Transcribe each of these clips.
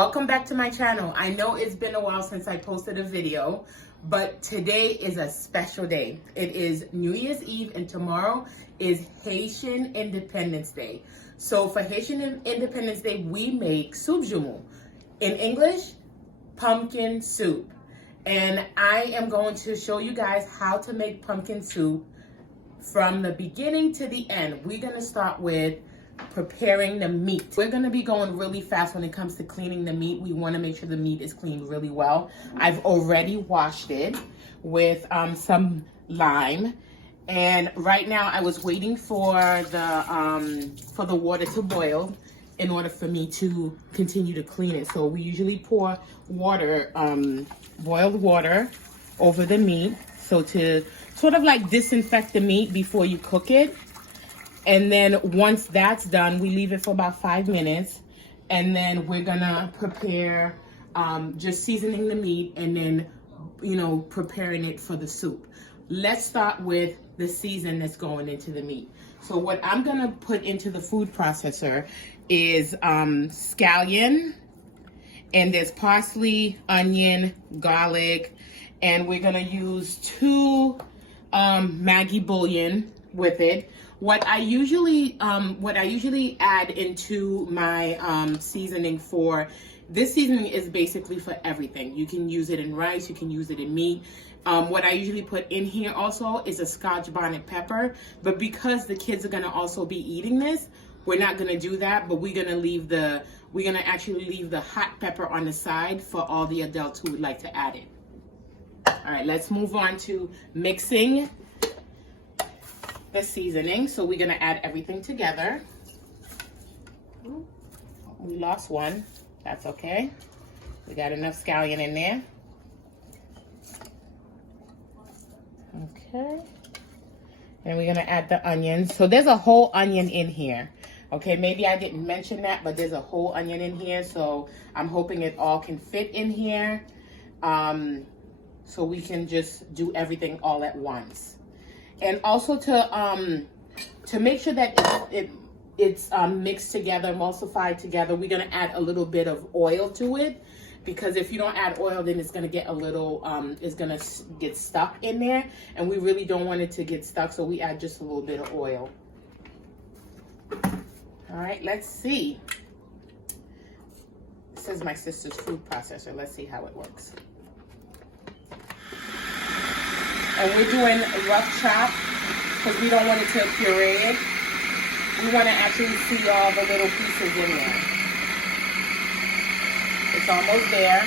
Welcome back to my channel. I know it's been a while since I posted a video, but today is a special day. It is New Year's Eve and tomorrow is Haitian Independence Day. So for Haitian Independence Day, we make soup joumou. In English, pumpkin soup. And I am going to show you guys how to make pumpkin soup from the beginning to the end. We're gonna start with preparing the meat. We're gonna be going really fast when it comes to cleaning the meat. We wanna make sure the meat is cleaned really well. I've already washed it with some lime. And right now I was waiting for the water to boil in order for me to continue to clean it. So we usually pour water, boiled water over the meat. So to sort of like disinfect the meat before you cook it. And then once that's done, we leave it for about 5 minutes. And then we're gonna prepare just seasoning the meat and then, preparing it for the soup. Let's start with the season that's going into the meat. So what I'm gonna put into the food processor is scallion, and there's parsley, onion, garlic, and we're gonna use 2 Maggi bouillon with it. What I usually add into my seasoning for this seasoning is basically for everything. You can use it in rice, you can use it in meat. What I usually put in here also is a Scotch bonnet pepper, but because the kids are gonna also be eating this, we're not gonna do that, but we're gonna actually leave the hot pepper on the side for all the adults who would like to add it. All right, let's move on to mixing the seasoning. So we're gonna add everything together. We lost one, that's okay. We got enough scallion in there. Okay, and we're gonna add the onions. So there's a whole onion in here. Okay, maybe I didn't mention that, but there's a whole onion in here. So I'm hoping it all can fit in here. So we can just do everything all at once. And also to make sure that it's mixed together, emulsified together, we're gonna add a little bit of oil to it, because if you don't add oil, then it's gonna get a little, it's gonna get stuck in there, and we really don't want it to get stuck, so we add just a little bit of oil. All right, let's see. This is my sister's food processor. Let's see how it works. And we're doing rough chop because we don't want it to puree it. We want to actually see all the little pieces in there. It's almost there.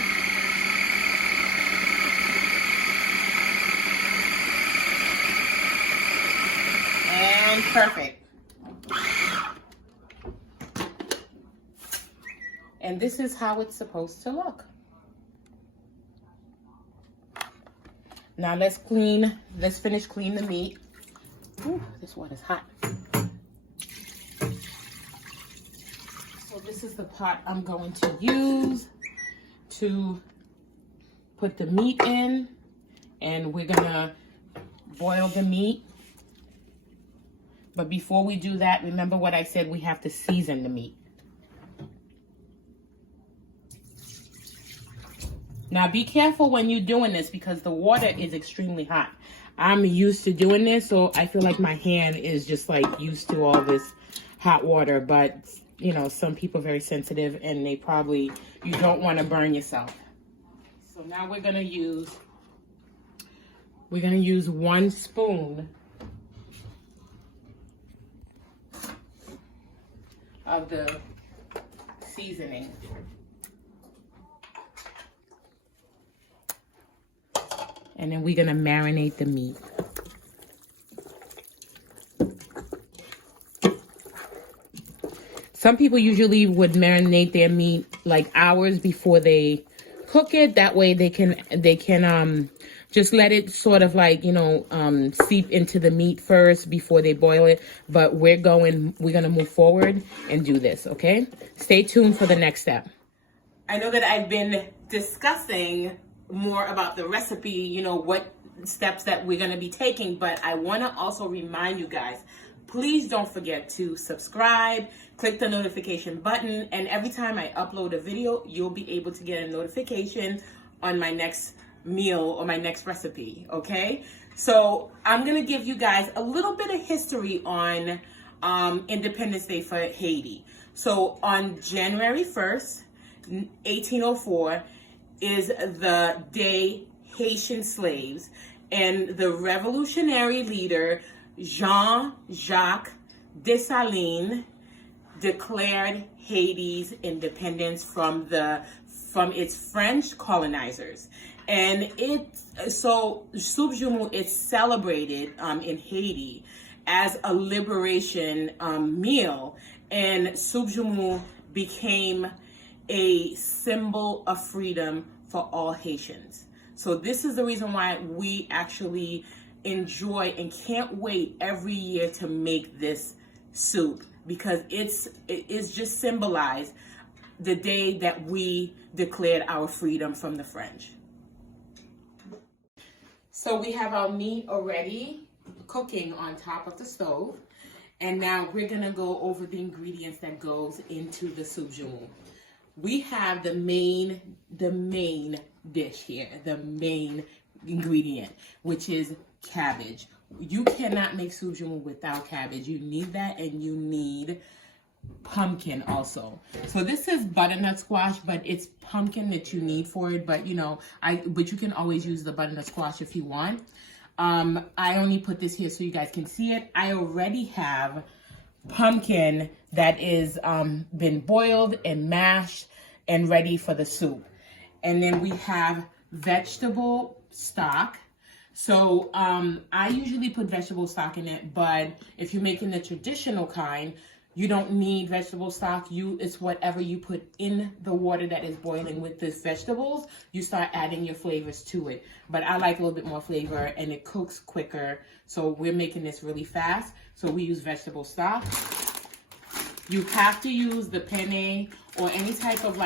And perfect. And this is how it's supposed to look. Now let's finish clean the meat. Ooh, this water's hot. So this is the pot I'm going to use to put the meat in, and we're gonna boil the meat. But before we do that, remember what I said, we have to season the meat. Now be careful when you're doing this because the water is extremely hot. I'm used to doing this, so I feel like my hand is just like used to all this hot water. But, some people are very sensitive and you don't want to burn yourself. So now we're gonna use 1 spoon of the seasoning. And then we're gonna marinate the meat. Some people usually would marinate their meat like hours before they cook it. That way they can just let it sort of like, seep into the meat first before they boil it. But we're gonna move forward and do this, okay? Stay tuned for the next step. I know that I've been discussing more about the recipe, what steps that we're going to be taking, but I want to also remind you guys, please don't forget to subscribe, click the notification button, and every time I upload a video, you'll be able to get a notification on my next meal or my next recipe, okay? So I'm gonna give you guys a little bit of history on Independence Day for Haiti. So on January 1st, 1804 is the day Haitian slaves and the revolutionary leader Jean-Jacques Dessalines declared Haiti's independence from its French colonizers. And Soup Joumou is celebrated in Haiti as a liberation meal, and Soup Joumou became a symbol of freedom for all Haitians. So this is the reason why we actually enjoy and can't wait every year to make this soup, because it is just symbolized the day that we declared our freedom from the French. So we have our meat already cooking on top of the stove, and now we're gonna go over the ingredients that goes into the Soup Joumou. We have the main dish here, the main ingredient, which is cabbage. You cannot make Soup Joumou without cabbage. You need that, and you need pumpkin also. So this is butternut squash, but it's pumpkin that you need for it. But but you can always use the butternut squash if you want. I only put this here so you guys can see it. I already have pumpkin that is been boiled and mashed and ready for the soup. And then we have vegetable stock. So I usually put vegetable stock in it, but if you're making the traditional kind, you don't need vegetable stock. It's whatever you put in the water that is boiling with the vegetables, you start adding your flavors to it. But I like a little bit more flavor, and it cooks quicker. So we're making this really fast. So we use vegetable stock. You have to use the penne or any type of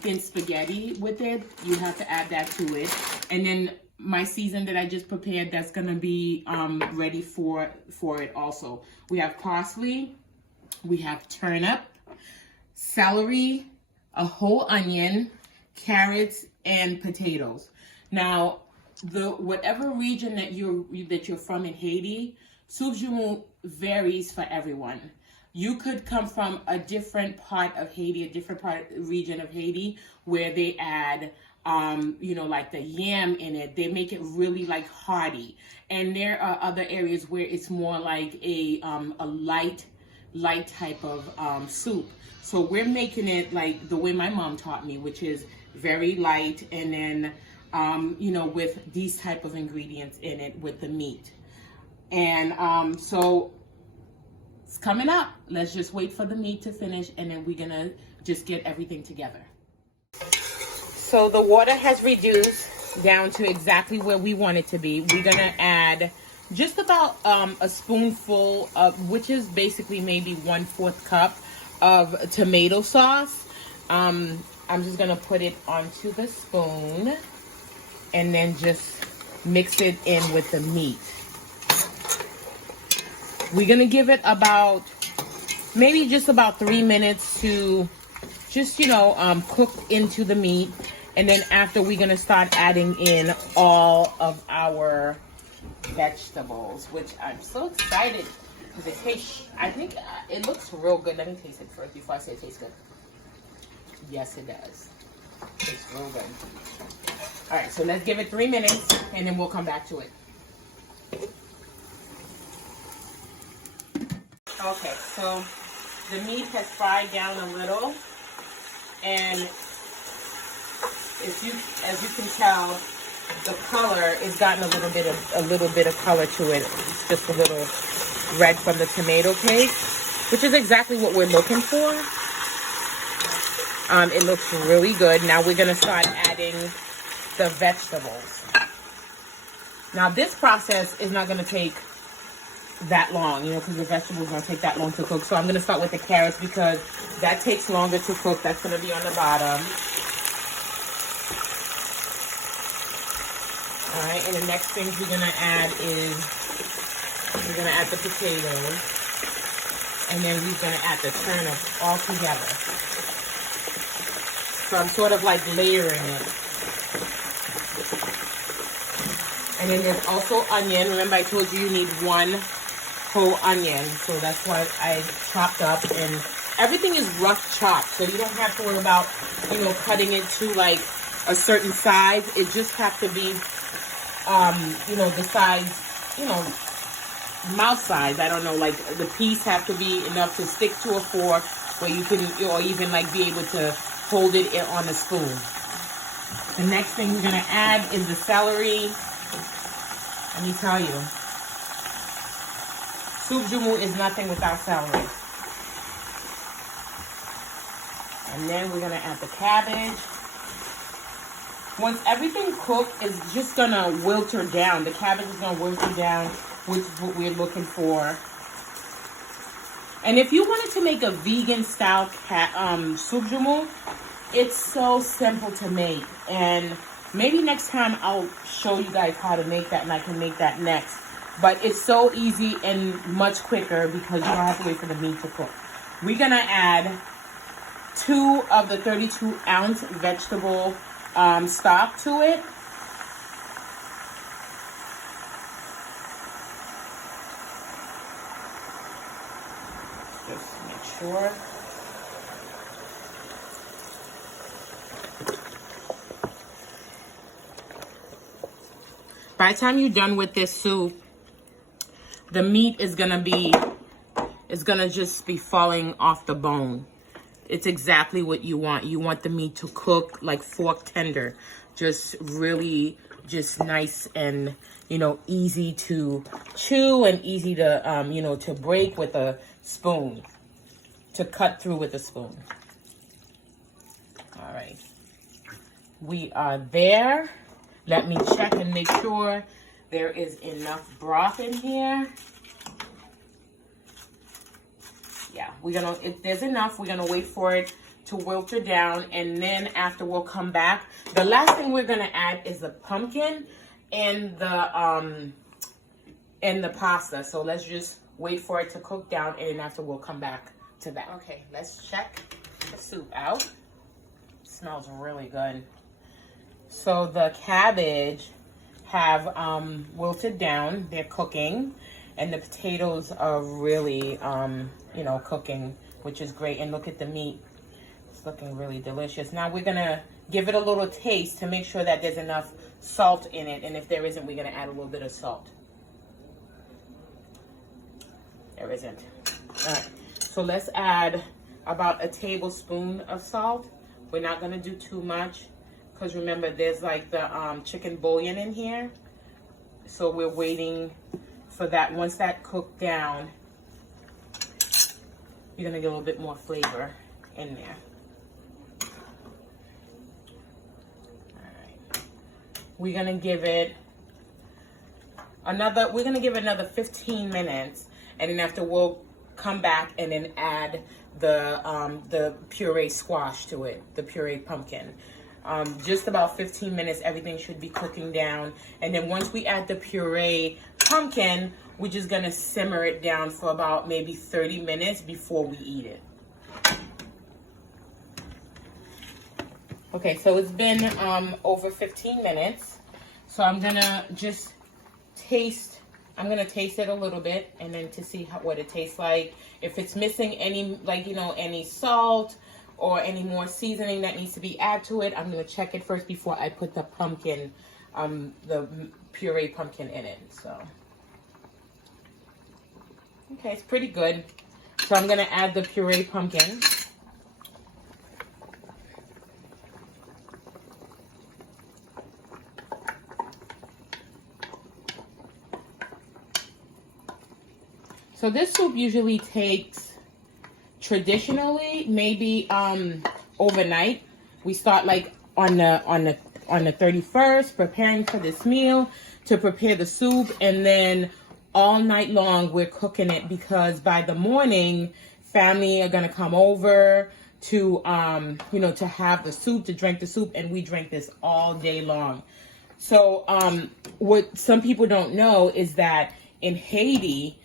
thin spaghetti with it. You have to add that to it. And then my season that I just prepared, that's gonna be ready for it also. We have parsley. We have turnip, celery, a whole onion, carrots, and potatoes. Now, whatever region that you're from in Haiti, Soup Joumou varies for everyone. You could come from a different part of Haiti, region of Haiti, where they add like the yam in it. They make it really hearty. And there are other areas where it's more like a light type of soup. So we're making it like the way my mom taught me, which is very light, and then with these type of ingredients in it with the meat. And so it's coming up. Let's just wait for the meat to finish, and then we're gonna just get everything together. So the water has reduced down to exactly where we want it to be. We're gonna add just about a spoonful of, which is basically maybe 1/4 cup of tomato sauce. I'm just gonna put it onto the spoon and then just mix it in with the meat. We're gonna give it about maybe just about 3 minutes to just cook into the meat, and then after we're gonna start adding in all of our vegetables, which I'm so excited because it tastes, I think it looks real good. Let me taste it first before I say it tastes good. Yes, it does. It tastes real good. All right, so let's give it 3 minutes and then we'll come back to it. Okay, so the meat has fried down a little, and as you can tell, the color has gotten a little bit of color to it. It's just a little red from the tomato paste, which is exactly what we're looking for. It looks really good. Now we're gonna start adding the vegetables. Now this process is not gonna take that long, because the vegetables don't take that long to cook. So I'm gonna start with the carrots because that takes longer to cook. That's gonna be on the bottom. All right, and the next thing we're gonna add is the potatoes. And then we're gonna add the turnip all together. So I'm sort of like layering it. And then there's also onion. Remember I told you you need 1 whole onion. So that's what I chopped up. And everything is rough chopped. So you don't have to worry about, you know, cutting it to like a certain size. It just has to be, you know, the size, you know, mouth size. I don't know, like the piece have to be enough to stick to a fork where you can, or even like be able to hold it on a spoon. The next thing we're gonna add is the celery. Let me tell you, soup joumou is nothing without celery. And then we're gonna add the cabbage. Once everything cooked, it's just gonna wilter down. The cabbage is gonna wilter down, which is what we're looking for. And if you wanted to make a vegan style soup joumou, it's so simple to make. And maybe next time I'll show you guys how to make that, and I can make that next. But it's so easy and much quicker because you don't have to wait for the meat to cook. We're gonna add 2 of the 32-ounce vegetable stock to it. Just make sure. By the time you're done with this soup, the meat is gonna just be falling off the bone. It's exactly what you want. You want the meat to cook like fork tender, just really just nice and, you know, easy to chew and easy to, you know, to break with a spoon, to cut through with a spoon. All right, we are there. Let me check and make sure there is enough broth in here. Yeah, if there's enough, we're gonna wait for it to wilter down, and then after we'll come back. The last thing we're gonna add is the pumpkin and the pasta. So let's just wait for it to cook down, and then after we'll come back to that. Okay, let's check the soup out. It smells really good. So the cabbage have wilted down, they're cooking, and the potatoes are really, you know, cooking, which is great. And look at the meat, it's looking really delicious. Now we're gonna give it a little taste to make sure that there's enough salt in it, and if there isn't, we're gonna add a little bit of salt. There isn't. All right, so let's add about a tablespoon of salt. We're not gonna do too much, because remember, there's like the chicken bouillon in here. So we're waiting for that. Once that cooked down, you're gonna get a little bit more flavor in there. All right. We're gonna give it another 15 minutes, and then after we'll come back and then add the puree squash to it, the pureed pumpkin. Just about 15 minutes, everything should be cooking down. And then once we add the puree pumpkin, we're just gonna simmer it down for about maybe 30 minutes before we eat it. Okay, so it's been over 15 minutes. So I'm gonna just taste it a little bit, and then to see what it tastes like. If it's missing any, like, you know, any salt or any more seasoning that needs to be added to it, I'm gonna check it first before I put the pumpkin, the puree pumpkin in it. So, okay, it's pretty good. So I'm gonna add the puree pumpkin. So this soup usually takes, traditionally, maybe overnight. We start like on the 31st, preparing for this meal to prepare the soup, and then all night long we're cooking it, because by the morning, family are gonna come over to you know, to have the soup, to drink the soup, and we drink this all day long. So what some people don't know is that in Haiti,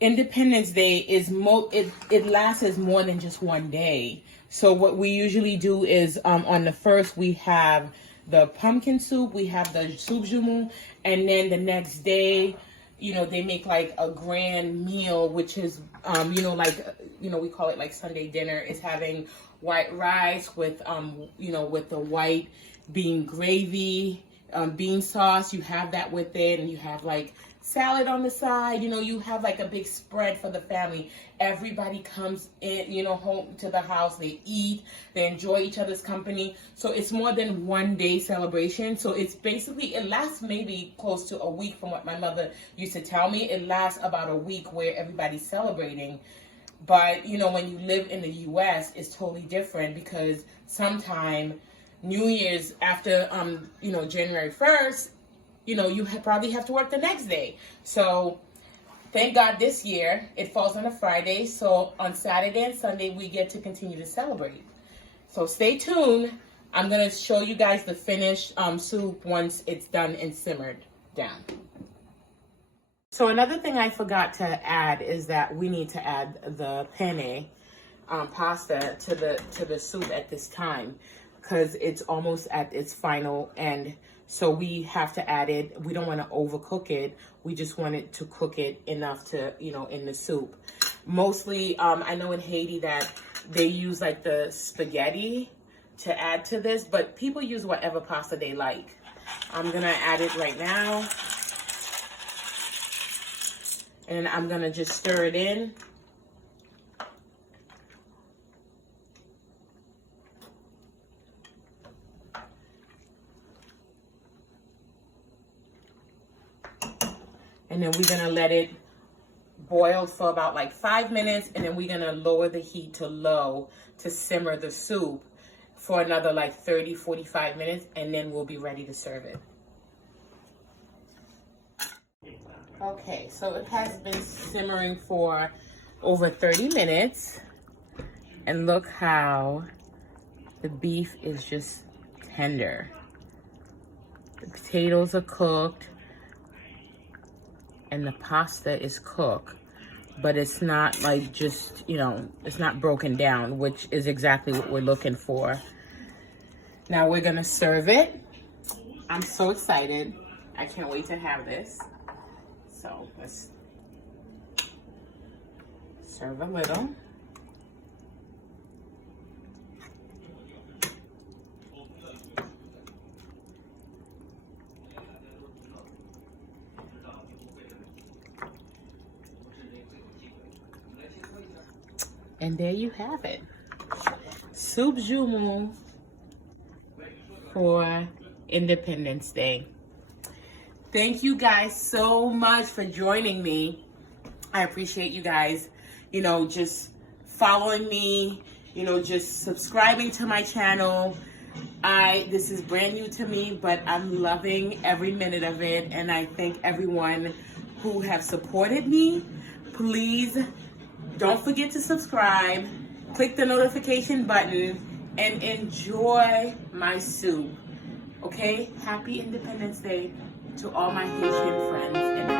Independence Day is it lasts more than just one day. So what we usually do is on the first we have the pumpkin soup, we have the soup joumou, and then the next day, they make like a grand meal, which is we call it like Sunday dinner. Is having white rice with with the white bean gravy, bean sauce. You have that with it, and you have like salad on the side. You have like a big spread for the family. Everybody comes in, home to the house. They eat, they enjoy each other's company. So it's more than one day celebration. So it's basically, it lasts maybe close to a week from what my mother used to tell me. It lasts about a week where everybody's celebrating. But, when you live in the U.S., it's totally different, because sometime New Year's after, January 1st, you probably have to work the next day. So thank God this year it falls on a Friday. So on Saturday and Sunday, we get to continue to celebrate. So stay tuned. I'm going to show you guys the finished soup once it's done and simmered down. So another thing I forgot to add is that we need to add the penne pasta to the soup at this time, because it's almost at its final end. So we have to add it. We don't want to overcook it. We just want it to cook it enough to, in the soup. Mostly, I know in Haiti that they use like the spaghetti to add to this, but people use whatever pasta they like. I'm going to add it right now. And I'm going to just stir it in. And then we're going to let it boil for about like 5 minutes. And then we're going to lower the heat to low to simmer the soup for another like 30, 45 minutes. And then we'll be ready to serve it. Okay, so it has been simmering for over 30 minutes. And look how the beef is just tender. The potatoes are cooked. And the pasta is cooked, but it's not like just, it's not broken down, which is exactly what we're looking for. Now we're gonna serve it. I'm so excited. I can't wait to have this. So let's serve a little. And there you have it. Soup Joumou for Independence Day. Thank you guys so much for joining me. I appreciate you guys, just following me, just subscribing to my channel. This is brand new to me, but I'm loving every minute of it. And I thank everyone who have supported me. Please don't forget to subscribe, click the notification button, and enjoy my soup. Okay? Happy Independence Day to all my Haitian friends and